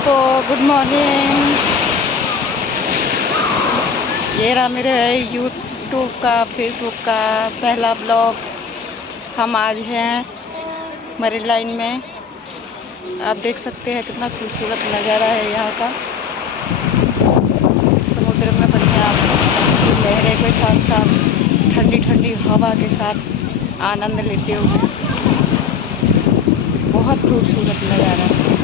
दोस्तों, good morning. ये रहा मेरे यूट्यूब का, फेसबुक का पहला ब्लॉग। हम आज हैं मरीन लाइन में। आप देख सकते हैं कितना खूबसूरत नज़ारा है यहाँ का। समुद्र में बढ़िया अच्छी लहरें के साथ साथ ठंडी ठंडी हवा के साथ आनंद लेते हुए बहुत खूबसूरत नज़ारा है।